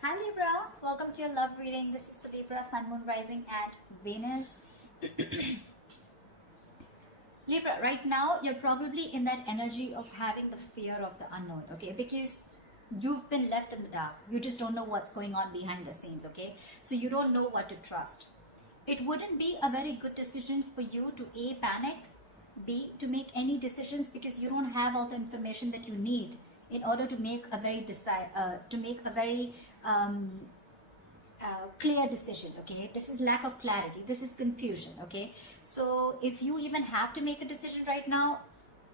Hi Libra, welcome to your love reading. This is for Libra, Sun, Moon, Rising at Venus. Libra, right now you're probably in that energy of having the fear of the unknown, okay? Because you've been left in the dark. You just don't know what's going on behind the scenes, okay? So you don't know what to trust. It wouldn't be a very good decision for you to A, panic, B, to make any decisions because you don't have all the information that you need in order to make a very clear decision. Okay, this is lack of clarity, this is confusion. Okay, so if you even have to make a decision right now,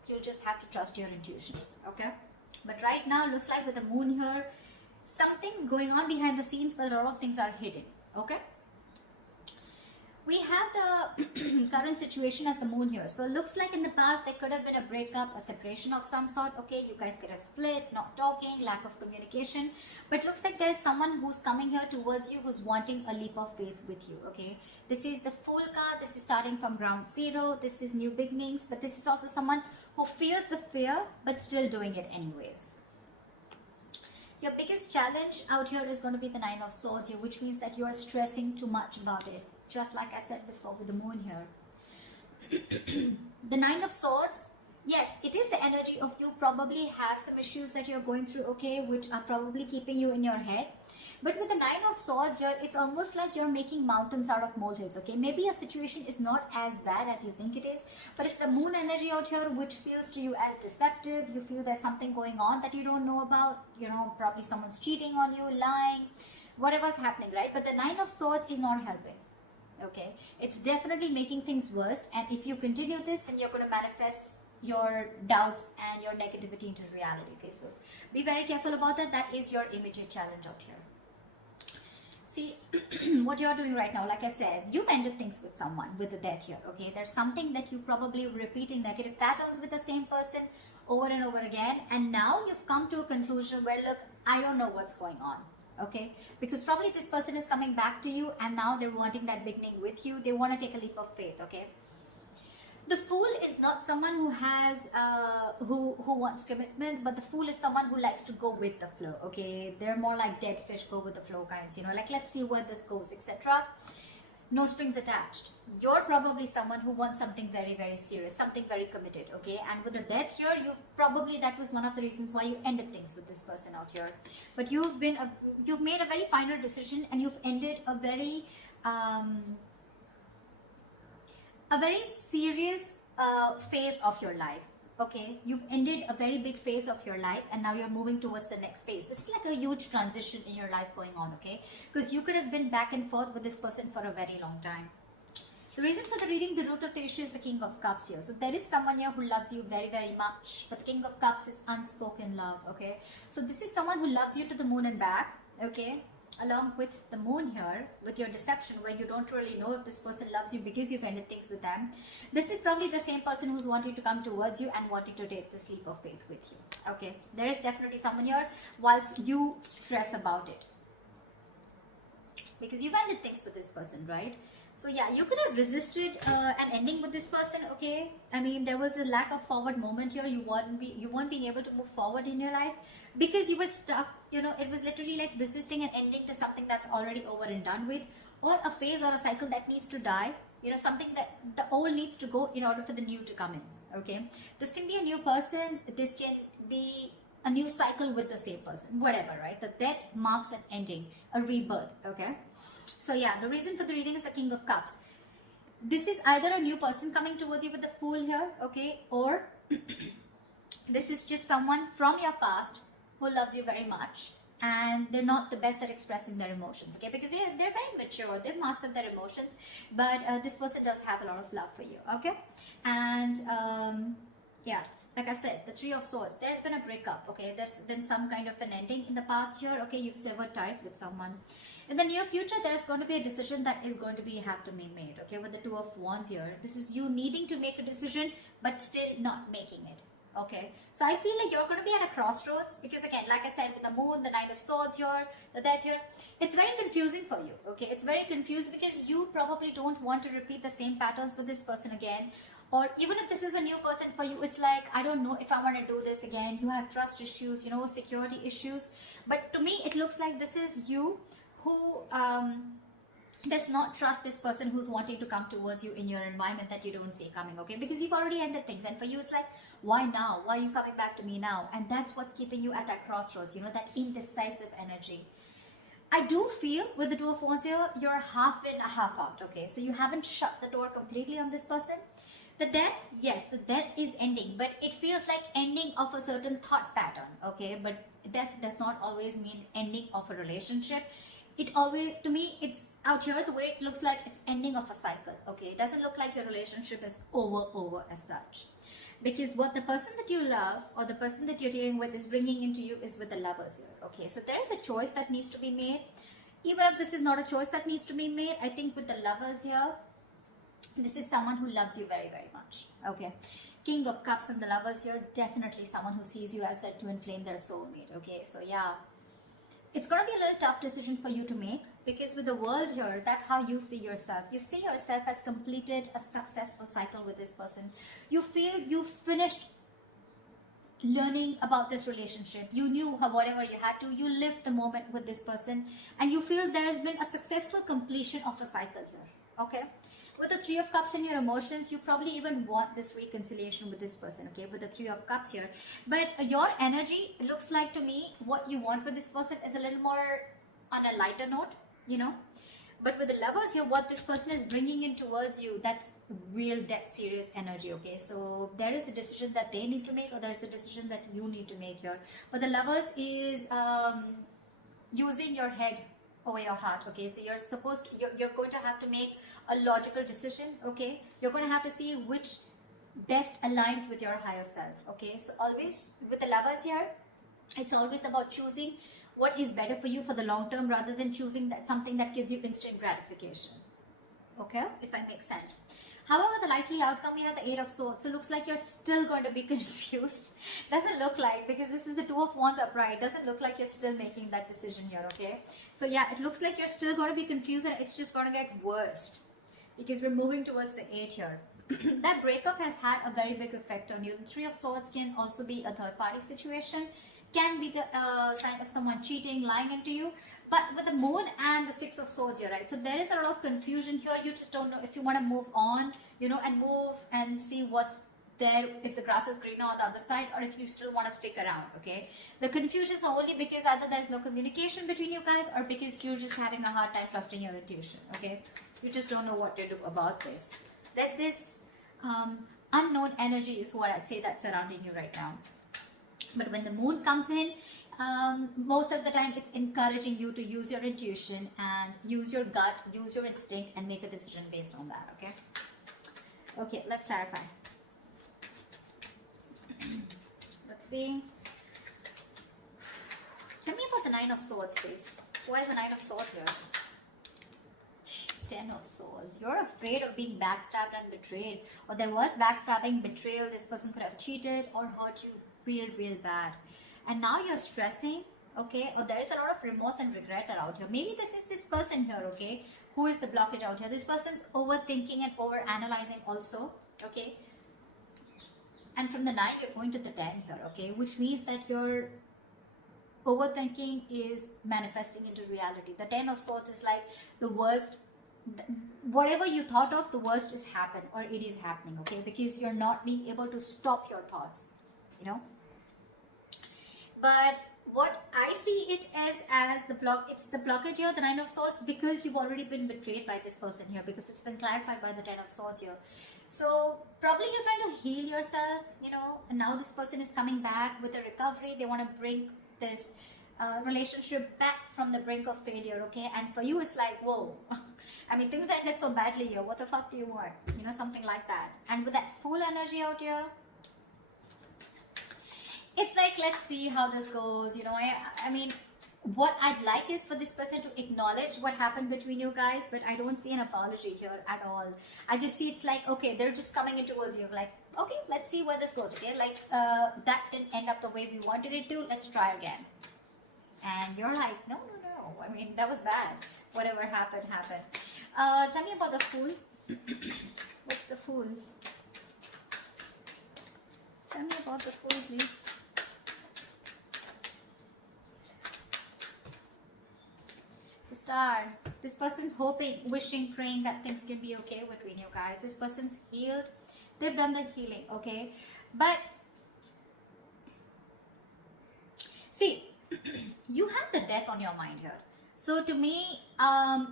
you'll just have to trust your intuition. Okay, but right now looks like with the moon here, something's going on behind the scenes, but a lot of things are hidden. Okay, we have the current situation as the moon here. So it looks like in the past there could have been a breakup, a separation of some sort. Okay, you guys could have split, not talking, lack of communication. But looks like there is someone who's coming here towards you who's wanting a leap of faith with you. Okay, this is the Fool card. This is starting from ground zero. This is new beginnings. But this is also someone who feels the fear but still doing it anyways. Your biggest challenge out here is going to be the Nine of Swords here, which means that you are stressing too much about it. Just like I said before with the moon here. The Nine of Swords, yes, it is the energy of you probably have some issues that you're going through, okay, which are probably keeping you in your head. But with the Nine of Swords here, it's almost like you're making mountains out of molehills, okay. Maybe a situation is not as bad as you think it is, but it's the moon energy out here which feels to you as deceptive. You feel there's something going on that you don't know about, you know, probably someone's cheating on you, lying, whatever's happening, right? But the Nine of Swords is not helping. Okay, it's definitely making things worse, and if you continue this, then you're going to manifest your doubts and your negativity into reality. Okay, so be very careful about that. That is your immediate challenge out here. See what you're doing right now. Like I said, you've ended things with someone with the death here. Okay, there's something that you probably repeating negative patterns with the same person over and over again, and now you've come to a conclusion where, look, I don't know what's going on. Okay, because probably this person is coming back to you and now they're wanting that beginning with you. They want to take a leap of faith. Okay, the Fool is not someone who has who wants commitment, but the Fool is someone who likes to go with the flow. Okay, they're more like dead fish, go with the flow kinds, you know, like let's see where this goes, etc. No strings attached. You're probably someone who wants something very, very serious, something very committed. Okay, and with the death here, that was one of the reasons why you ended things with this person out here. But you've made a very final decision, and you've ended a very serious phase of your life. Okay, you've ended a very big phase of your life, and now you're moving towards the next phase. This is like a huge transition in your life going on. Okay, because you could have been back and forth with this person for a very long time. The reason for the reading, the root of the issue is the King of Cups here. So there is someone here who loves you very, very much, but the King of Cups is unspoken love. Okay, so this is someone who loves you to the moon and back. Okay, along with the moon here, with your deception, where you don't really know if this person loves you because you've ended things with them. This is probably the same person who's wanting to come towards you and wanting to take this leap of faith with you. Okay, there is definitely someone here whilst you stress about it, because you've ended things with this person, right? So yeah, you could have resisted an ending with this person. Okay, I mean, there was a lack of forward moment here. You weren't being able to move forward in your life because you were stuck. You know, it was literally like resisting an ending to something that's already over and done with, or a phase or a cycle that needs to die. You know, something that the old needs to go in order for the new to come in. Okay, this can be a new person. This can be a new cycle with the same person, whatever, right? The death marks an ending, a rebirth. Okay, so yeah, the reason for the reading is the King of Cups. This is either a new person coming towards you with the Fool here, okay, or this is just someone from your past who loves you very much, and they're not the best at expressing their emotions. Okay, because they're very mature, they've mastered their emotions, but this person does have a lot of love for you. Okay, and yeah, like I said, the Three of Swords, there's been a breakup. Okay, there's been some kind of an ending in the past here. Okay, you've severed ties with someone. In the near future, there's going to be a decision that is going to have to be made. Okay, with the Two of Wands here, this is you needing to make a decision but still not making it. Okay, so I feel like you're going to be at a crossroads, because again, like I said, with the moon, the Knight of Swords here, the death here, it's very confusing for you. Okay, it's very confused because you probably don't want to repeat the same patterns with this person again, Or even if this is a new person for you, it's like, I don't know if I want to do this again. You have trust issues, you know, security issues. But to me, it looks like this is you who does not trust this person who's wanting to come towards you in your environment that you don't see coming, okay? Because you've already ended things, and for you it's like, why now? Why are you coming back to me now? And that's what's keeping you at that crossroads, you know, that indecisive energy. I do feel with the Two of Wands here, you're half in, half out, okay? So you haven't shut the door completely on this person. The death, yes, the death is ending, but it feels like ending of a certain thought pattern, okay? But death does not always mean ending of a relationship. It always, to me, it's out here, the way it looks like it's ending of a cycle, okay? It doesn't look like your relationship is over as such. Because what the person that you love or the person that you're dealing with is bringing into you is with the Lovers here, okay? So there is a choice that needs to be made. Even if this is not a choice that needs to be made, I think with the Lovers here, this is someone who loves you very much, okay? King of Cups and the Lovers here, definitely someone who sees you as their twin flame, their soulmate, okay? So yeah, it's going to be a little tough decision for you to make, because with the World here, that's how you see yourself. You see yourself as completed a successful cycle with this person. You feel you finished learning about this relationship. You knew how, whatever you had to. You lived the moment with this person, and you feel there has been a successful completion of a cycle here, okay? With the Three of Cups and your emotions, you probably even want this reconciliation with this person, okay, with the Three of Cups here. But your energy, looks like to me, what you want with this person is a little more on a lighter note, you know. But with the Lovers here, what this person is bringing in towards you, that's real dead serious energy, okay. So there is a decision that they need to make, or there's a decision that you need to make here. But the Lovers is using your head over your heart, okay? So you're supposed to, you're going to have to make a logical decision, okay? You're going to have to see which best aligns with your higher self, okay? So always with the Lovers here, it's always about choosing what is better for you for the long term, rather than choosing that something that gives you instant gratification, okay, if I make sense. However, the likely outcome here, the Eight of Swords, so looks like you're still going to be confused. Doesn't look like, because this is the Two of Wands upright, doesn't look like you're still making that decision here, okay? So yeah, it looks like you're still going to be confused, and it's just going to get worse, because we're moving towards the 8 here. That breakup has had a very big effect on you. The Three of Swords can also be a third party situation, can be the sign of someone cheating, lying into you. But with the Moon and the Six of Swords here, right? So there is a lot of confusion here. You just don't know if you want to move on, you know, and move and see what's there, if the grass is greener on the other side, or if you still want to stick around, okay? The confusion is only because either there's no communication between you guys, or because you're just having a hard time trusting your intuition, okay? You just don't know what to do about this. There's this unknown energy is what I'd say that's surrounding you right now. But when the Moon comes in, most of the time it's encouraging you to use your intuition and use your gut, use your instinct, and make a decision based on that, okay? Okay, let's clarify. Let's see. Tell me about the Nine of Swords, please. Why is the Nine of Swords here? 10 of Swords. You're afraid of being backstabbed and betrayed. Or there was backstabbing, betrayal. This person could have cheated or hurt you real bad. And now you're stressing, okay? Or there is a lot of remorse and regret around here. Maybe this is this person here, okay? Who is the blockage out here? This person's overthinking and overanalyzing also, okay? And from the 9, you're going to the 10 here, okay? Which means that your overthinking is manifesting into reality. The 10 of Swords is like the worst. Whatever you thought of, the worst is happened, or it is happening, okay? Because you're not being able to stop your thoughts, you know? But what I see it as the block, it's the blockage here, the Nine of Swords, because you've already been betrayed by this person here, because it's been clarified by the 10 of Swords here. So probably you're trying to heal yourself, you know, and now this person is coming back with a recovery. They want to bring this relationship back from the brink of failure, okay? And for you, it's like, whoa. I mean, things ended so badly here. What the fuck do you want? You know, something like that. And with that full energy out here, it's like, let's see how this goes. You know, I mean, what I'd like is for this person to acknowledge what happened between you guys, but I don't see an apology here at all. I just see it's like, okay, they're just coming in towards you. Like, okay, let's see where this goes, okay? Like, that didn't end up the way we wanted it to. Let's try again. And you're like, no. I mean, that was bad. Whatever happened, happened. Tell me about the Fool. What's the Fool? Tell me about the Fool, please. The Star. This person's hoping, wishing, praying that things can be okay between you guys. This person's healed. They've done the healing, okay? But see, you have the death on your mind here. So to me,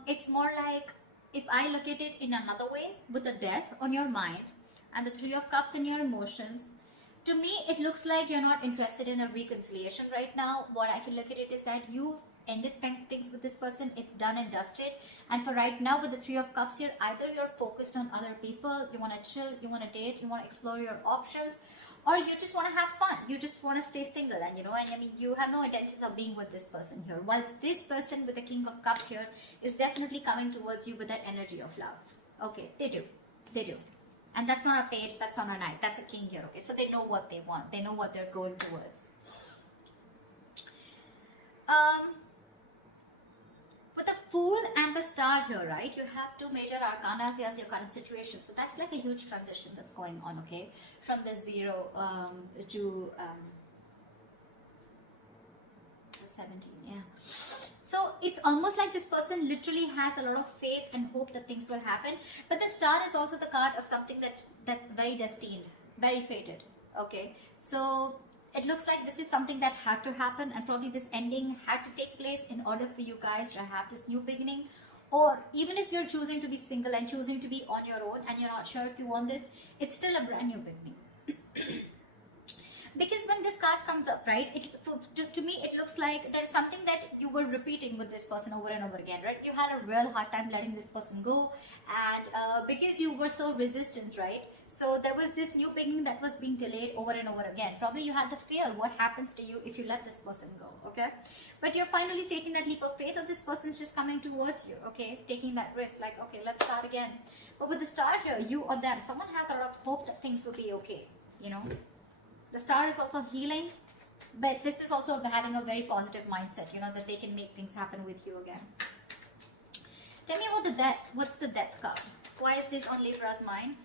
it's more like, if I look at it in another way, with the death on your mind and the Three of Cups in your emotions, to me, it looks like you're not interested in a reconciliation right now. What I can look at it is that you've ended things with this person. It's done and dusted. And for right now, with the Three of Cups here, either you're focused on other people, you want to chill, you want to date, you want to explore your options, or you just want to have fun. You just want to stay single, and I mean, you have no intentions of being with this person here. Whilst this person with the King of Cups here is definitely coming towards you with that energy of love. Okay, they do. And that's not a page, that's not a knight, that's a king here, okay? So they know what they want, they know what they're going towards. With the Fool and the Star here, right? You have two major arcanas as your current situation. So that's like a huge transition that's going on, okay? From the 0 to 17, yeah. So it's almost like this person literally has a lot of faith and hope that things will happen. But the Star is also the card of something that's very destined, very fated, okay? So it looks like this is something that had to happen, and probably this ending had to take place in order for you guys to have this new beginning. Or even if you're choosing to be single and choosing to be on your own and you're not sure if you want this, it's still a brand new beginning. Because when this card comes up, right, to me it looks like there's something that you were repeating with this person over and over again, right? You had a real hard time letting this person go, and because you were so resistant, right? So there was this new beginning that was being delayed over and over again. Probably you had the fear, what happens to you if you let this person go, okay? But you're finally taking that leap of faith, or this person's just coming towards you, okay? Taking that risk, like, okay, let's start again. But with the Star here, you or them, someone has a lot of hope that things will be okay, The Star is also healing, but this is also having a very positive mindset, that they can make things happen with you again. Tell me about the Death. What's the Death card? Why is this on Libra's mind?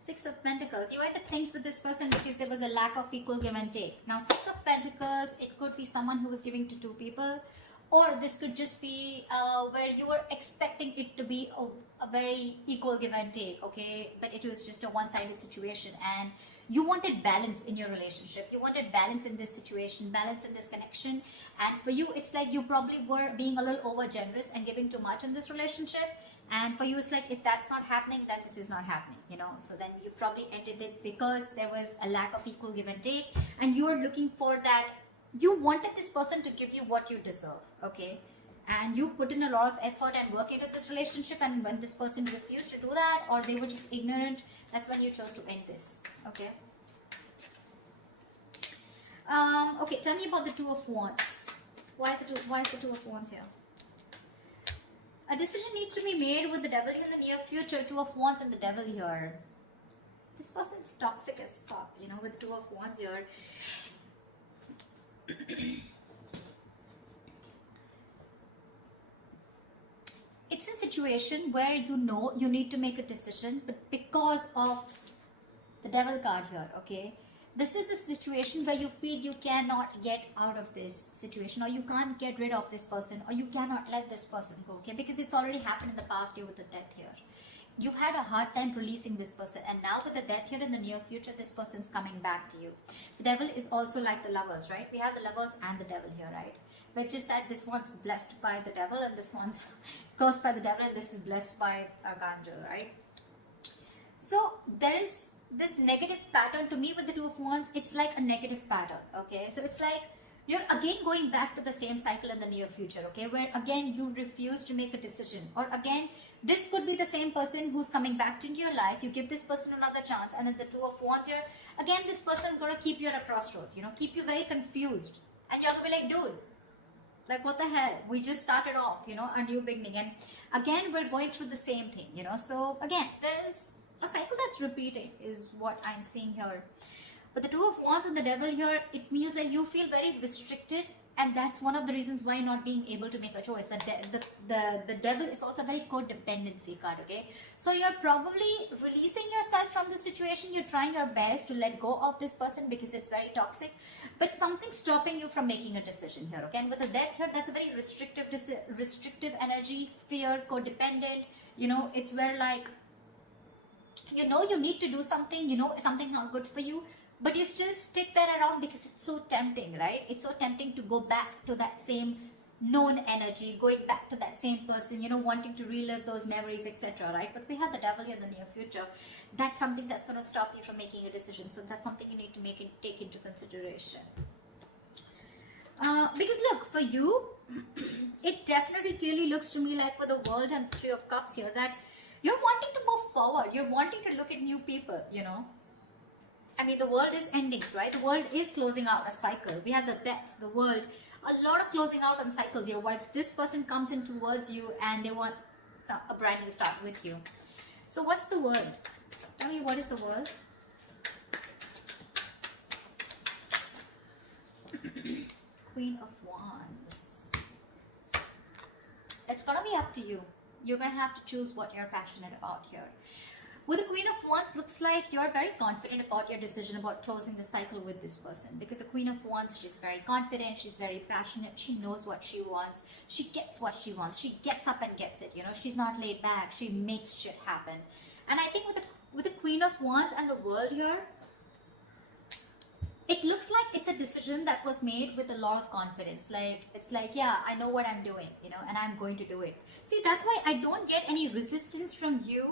Six of Pentacles. You ended things with this person because there was a lack of equal give and take. Now, Six of Pentacles, it could be someone who was giving to two people. Or this could just be where you were expecting it to be a very equal give and take, okay? But it was just a one-sided situation, and you wanted balance in your relationship. You wanted balance in this situation, balance in this connection. And for you, it's like you probably were being a little over-generous and giving too much in this relationship. And for you, it's like, if that's not happening, then this is not happening, So then you probably ended it because there was a lack of equal give and take. And you were looking for that. You wanted this person to give you what you deserve, okay? And you put in a lot of effort and work into this relationship, and when this person refused to do that, or they were just ignorant, that's when you chose to end this, okay? Okay, tell me about the Two of Wands. Why is the Two of Wands here? A decision needs to be made with the Devil in the near future. Two of Wands and the Devil here. This person's toxic as fuck, with Two of Wands here. It's a situation where you need to make a decision, but because of the Devil card here, okay, this is a situation where you feel you cannot get out of this situation, or you can't get rid of this person, or you cannot let this person go, okay, because it's already happened in the past year with the Death here. You've had a hard time releasing this person, and now with the Death here in the near future, this person's coming back to you. The Devil is also like the Lovers, right? We have the Lovers and the Devil here, right? But just that this one's blessed by the Devil, and this one's cursed by the Devil, and this is blessed by Archangel, right? So there is this negative pattern to me with the Two of Wands. It's like a negative pattern, okay? So it's like you're again going back to the same cycle in the near future, okay? Where again you refuse to make a decision, or again this could be the same person who's coming back into your life. You give this person another chance, and then the Two of Wands here, again this person is going to keep you at a crossroads, keep you very confused, and you're going to be like, dude, like what the hell, we just started off, a new beginning, and again we're going through the same thing, so again there is a cycle that's repeating is what I'm seeing here. But the Two of Wands and the Devil here, it means that you feel very restricted And that's one of the reasons why not being able to make a choice. The devil is also a very codependency card, okay? So you're probably releasing yourself from the situation. You're trying your best to let go of this person because it's very toxic, but something's stopping you from making a decision here, okay? And with the death here, that's a very restrictive energy, fear, codependent. You know, it's where like, you know, you need to do something, you know, something's not good for you, but you still stick there around because it's so tempting, right? It's so tempting to go back to that same known energy, going back to that same person, you know, wanting to relive those memories, etc., right? But we have the devil in the near future. That's something that's going to stop you from making a decision. So that's something you need to take into consideration. Because look, for you, it definitely clearly looks to me like with the World and Three of Cups here that you're wanting to move forward. You're wanting to look at new people, you know. I mean, the world is ending, right? The world is closing out a cycle. We have the death, the world, a lot of closing out on cycles here. Once this person comes in towards you and they want a brand new start with you. So what's the world? Tell me, what is the world? Queen of Wands. It's gonna be up to you. You're gonna have to choose what you're passionate about here. With the Queen of Wands, looks like you're very confident about your decision about closing the cycle with this person. Because the Queen of Wands, she's very confident, she's very passionate, she knows what she wants, she gets what she wants, she gets up and gets it, you know, she's not laid back, she makes shit happen. And I think with the Queen of Wands and the World here, it looks like it's a decision that was made with a lot of confidence. Like, it's like, yeah, I know what I'm doing, you know, and I'm going to do it. See, that's why I don't get any resistance from you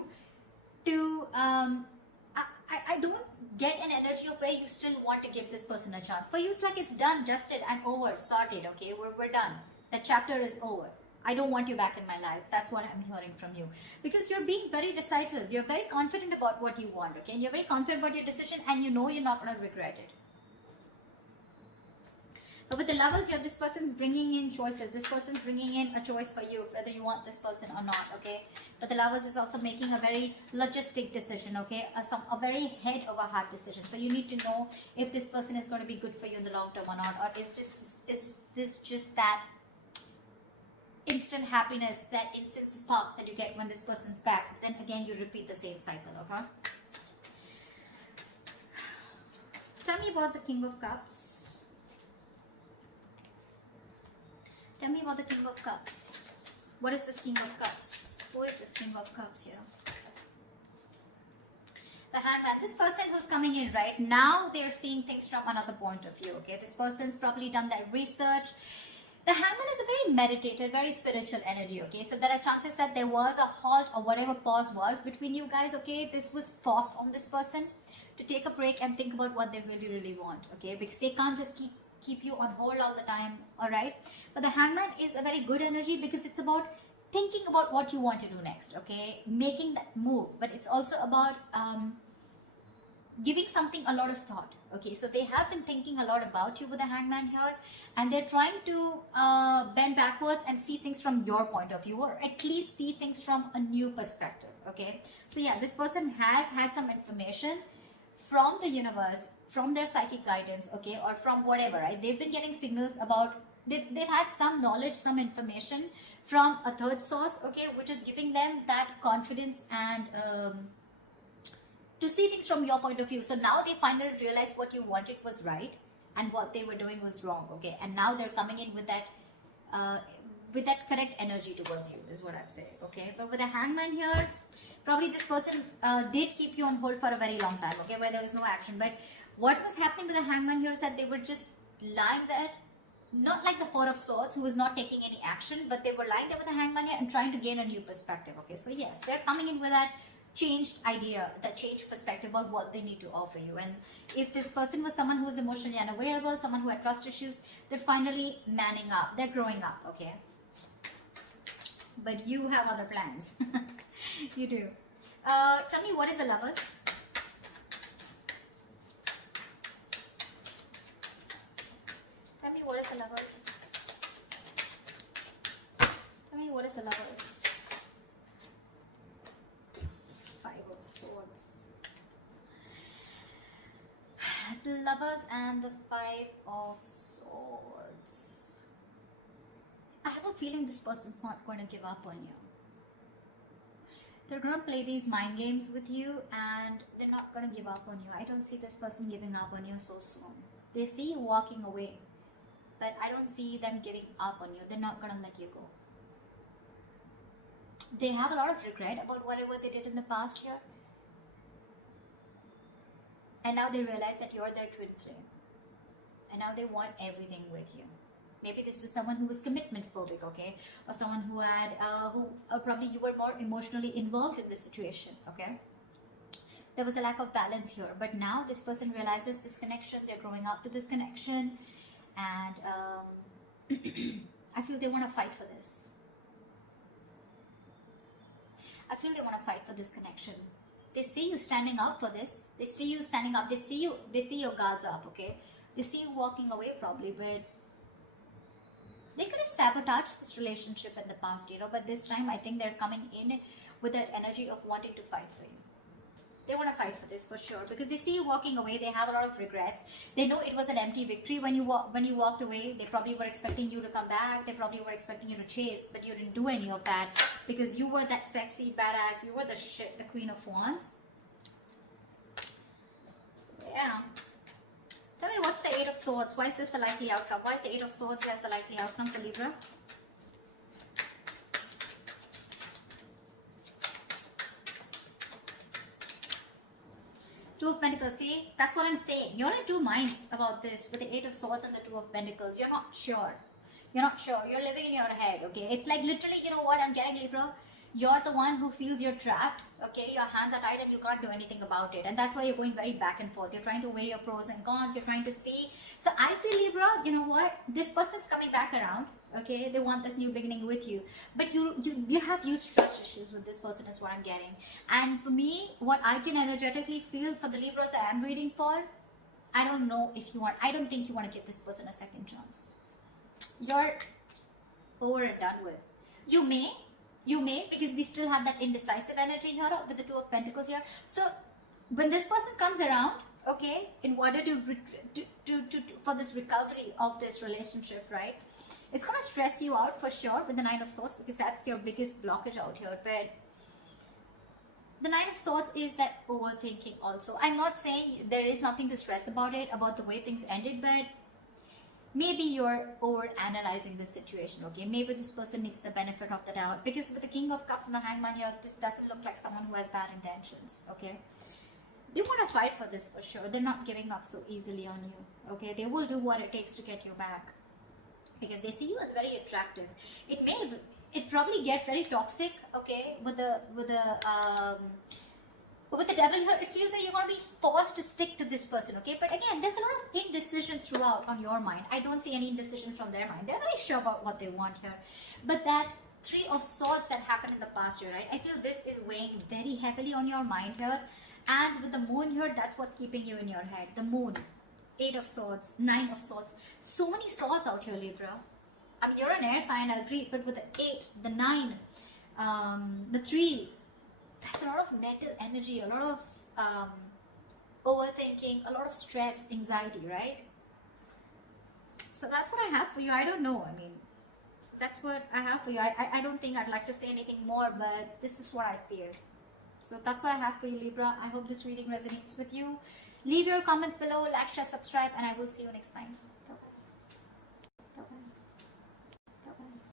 to I don't get an energy of where you still want to give this person a chance. For you, it's like it's done, dusted, and over, sorted, okay? We're done. The chapter is over. I don't want you back in my life. That's what I'm hearing from you. Because you're being very decisive. You're very confident about what you want, okay? And you're very confident about your decision, and you know you're not going to regret it. But with the Lovers here, this person's bringing in choices. This person's bringing in a choice for you, whether you want this person or not, okay? But the Lovers is also making a very logistic decision, okay? A very head over heart decision. So you need to know if this person is going to be good for you in the long term or not. Or is this just that instant happiness, that instant spark that you get when this person's back? Then again, you repeat the same cycle, okay? Tell me about the King of Cups. Tell me about the King of Cups. What is this King of Cups? Who is this King of Cups here? The Hangman. This person who's coming in right now, they're seeing things from another point of view, okay? This person's probably done that research. The Hangman is a very meditative, very spiritual energy, okay? So there are chances that there was a halt or whatever pause was between you guys, okay? This was paused on this person to take a break and think about what they really, really want, okay? Because they can't just keep you on hold all the time, all right? But the Hangman is a very good energy because it's about thinking about what you want to do next, okay? Making that move. But it's also about giving something a lot of thought, okay? So they have been thinking a lot about you with the Hangman here, and they're trying to bend backwards and see things from your point of view, or at least see things from a new perspective, okay? So yeah, this person has had some information from the universe, from their psychic guidance, okay, or from whatever, right? They've been getting signals about, they've had some knowledge, some information from a third source, okay, which is giving them that confidence and to see things from your point of view. So now they finally realize what you wanted was right and what they were doing was wrong, okay? And now they're coming in with that correct energy towards you, is what I'd say, okay? But with a Hangman here, probably this person did keep you on hold for a very long time, okay, where there was no action. But what was happening with the Hangman here is that they were just lying there, not like the Four of Swords, who was not taking any action, but they were lying there with the Hangman here and trying to gain a new perspective, okay? So yes, they're coming in with that changed idea, that changed perspective about what they need to offer you. And if this person was someone who was emotionally unavailable, someone who had trust issues, they're finally manning up, they're growing up, okay? But you have other plans. You do. Tell me, what is the Lovers? Tell me, what is the Lovers? Tell me, what is the Lovers? Five of Swords. The Lovers and the Five of Swords. I have a feeling this person's not going to give up on you. They're going to play these mind games with you and they're not going to give up on you. I don't see this person giving up on you so soon. They see you walking away, but I don't see them giving up on you. They're not going to let you go. They have a lot of regret about whatever they did in the past year. And now they realize that you're their twin flame. And now they want everything with you. Maybe this was someone who was commitment phobic, okay? Or someone who had, probably you were more emotionally involved in this situation, okay? There was a lack of balance here. But now this person realizes this connection. They're growing up to this connection. And I feel they want to fight for this. I feel they want to fight for this connection. They see you standing up for this. They see you standing up. They see your guards up, okay? They see you walking away probably, but they could have sabotaged this relationship in the past, you know, but this time I think they're coming in with that energy of wanting to fight for you. They want to fight for this for sure because they see you walking away. They have a lot of regrets. They know it was an empty victory when you walked away. They probably were expecting you to come back. They probably were expecting you to chase, but you didn't do any of that because you were that sexy badass. You were the Queen of Wands. So yeah. Tell me, what's the Eight of Swords? Why is this the likely outcome? Why is the Eight of Swords here as the likely outcome for Libra? Two of Pentacles. See, that's what I'm saying. You're in two minds about this with the Eight of Swords and the Two of Pentacles. You're not sure. You're not sure. You're living in your head, okay? It's like literally, you know what I'm getting, Libra? You're the one who feels you're trapped, okay? Your hands are tied and you can't do anything about it. And that's why you're going very back and forth. You're trying to weigh your pros and cons. You're trying to see. So I feel, Libra, you know what? This person's coming back around, okay? They want this new beginning with you. But you have huge trust issues with this person is what I'm getting. And for me, what I can energetically feel for the Libras that I'm reading for, I don't know if you want, I don't think you want to give this person a second chance. You're over and done with. You may, because we still have that indecisive energy here with the Two of Pentacles here. So when this person comes around, okay, in order to for this recovery of this relationship, right, it's going to stress you out for sure with the Nine of Swords because that's your biggest blockage out here. But the Nine of Swords is that overthinking also. I'm not saying there is nothing to stress about it, about the way things ended, but maybe you're over analyzing this situation, okay? Maybe this person needs the benefit of the doubt because with the King of Cups and the Hangman here, this doesn't look like someone who has bad intentions, okay? They want to fight for this for sure. They're not giving up so easily on you, okay? They will do what it takes to get you back because they see you as very attractive. It probably get very toxic, okay? With the Devil here, it feels like you're going to be forced to stick to this person, okay? But again, there's a lot of indecision throughout on your mind. I don't see any indecision from their mind. They're very sure about what they want here. But that Three of Swords that happened in the past year, right? I feel this is weighing very heavily on your mind here. And with the Moon here, that's what's keeping you in your head. The Moon, Eight of Swords, Nine of Swords. So many swords out here, Libra. I mean, you're an air sign, I agree. But with the 8, the 9, the 3, that's a lot of mental energy, a lot of overthinking, a lot of stress, anxiety, right? So that's what I have for you. I don't know. I mean, that's what I have for you. I don't think I'd like to say anything more, but this is what I feel. So that's what I have for you, Libra. I hope this reading resonates with you. Leave your comments below, like, share, subscribe, and I will see you next time.